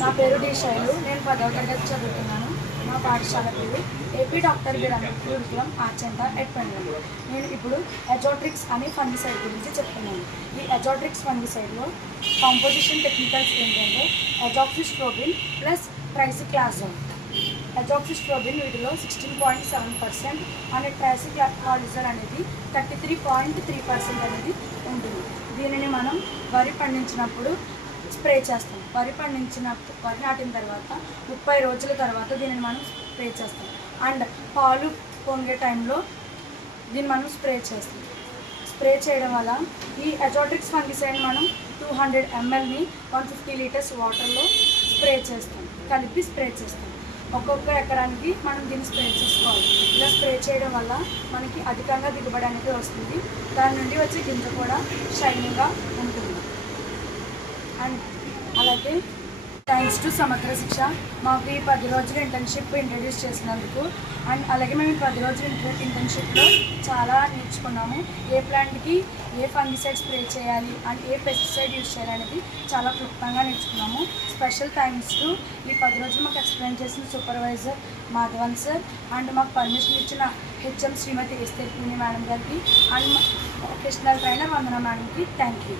నా పేరు డి శైలు. నేను 10వ తరగతి చదువుతున్నాను. మా పాఠశాల పేరు ఏపీ డాక్టర్ బిఆర్ అంబేద్కర్ గురుకులం ఆచంట ఎట్ పెండలం. నేను ఇప్పుడు అజోట్రిక్స్ అనే ఫంగిసైడ్ గురించి చెప్తున్నాను. ఈ అజోట్రిక్స్ ఫంగిసైడ్లో కాంపోజిషన్ టెక్నికల్స్ ఏంటంటే అజాక్సిస్ట్రోబిన్ ప్లస్ ట్రైసిక్లాజోల్. అజాక్సిస్ట్రోబిన్ వీటిలో 16.7% అనే ట్రైసిక్లాజోల్ అనేది 33.3% అనేది ఉంటుంది. దీనిని మనం వరి పండించినప్పుడు స్ప్రే చేస్తాం. వరి నాటిన తర్వాత 30 రోజుల తర్వాత దీనిని మనం స్ప్రే చేస్తాం. అండ్ పాలు పొంగే టైంలో దీన్ని మనం స్ప్రే చేస్తాం. స్ప్రే చేయడం వల్ల ఈ అజోట్రిక్స్ ఫంగిసైడ్ మనం 200 mlని 150 లీటర్స్ వాటర్లో కలిపి స్ప్రే చేస్తాం. ఒక్కొక్క ఎకరానికి మనం దీన్ని స్ప్రే చేసుకోవాలి. ఇలా స్ప్రే చేయడం వల్ల మనకి అధికంగా దిగుబడి అనేది వస్తుంది. దాని నుండి వచ్చే గింజ కూడా షైనింగ్గా ఉంటుంది. అండ్ అలాగే థ్యాంక్స్ టు సమగ్ర శిక్ష మాకు ఈ 10 రోజుల ఇంటర్న్షిప్ ఇంట్రడ్యూస్ చేసినందుకు. అండ్ అలాగే మేము ఈ 10 రోజుల ఇంటర్న్షిప్లో చాలా నేర్చుకున్నాము. ఏ ప్లాంట్కి ఏ ఫంగిసైడ్ స్ప్రే చేయాలి అండ్ ఏ పెస్టిసైడ్ యూజ్ చేయాలి అనేది చాలా క్లుప్తంగా నేర్చుకున్నాము. స్పెషల్ థ్యాంక్స్ టు ఈ 10 రోజులు మాకు ఎక్స్ప్లెయిన్ చేసిన సూపర్వైజర్ మాధవన్ సార్ అండ్ మాకు పర్మిషన్ ఇచ్చిన హెచ్ఎం శ్రీమతి ఎస్తేర్పిని మేడం గారికి అండ్ వొకేషనల్ ట్రైనర్ వందన మేడంకి థ్యాంక్ యూ.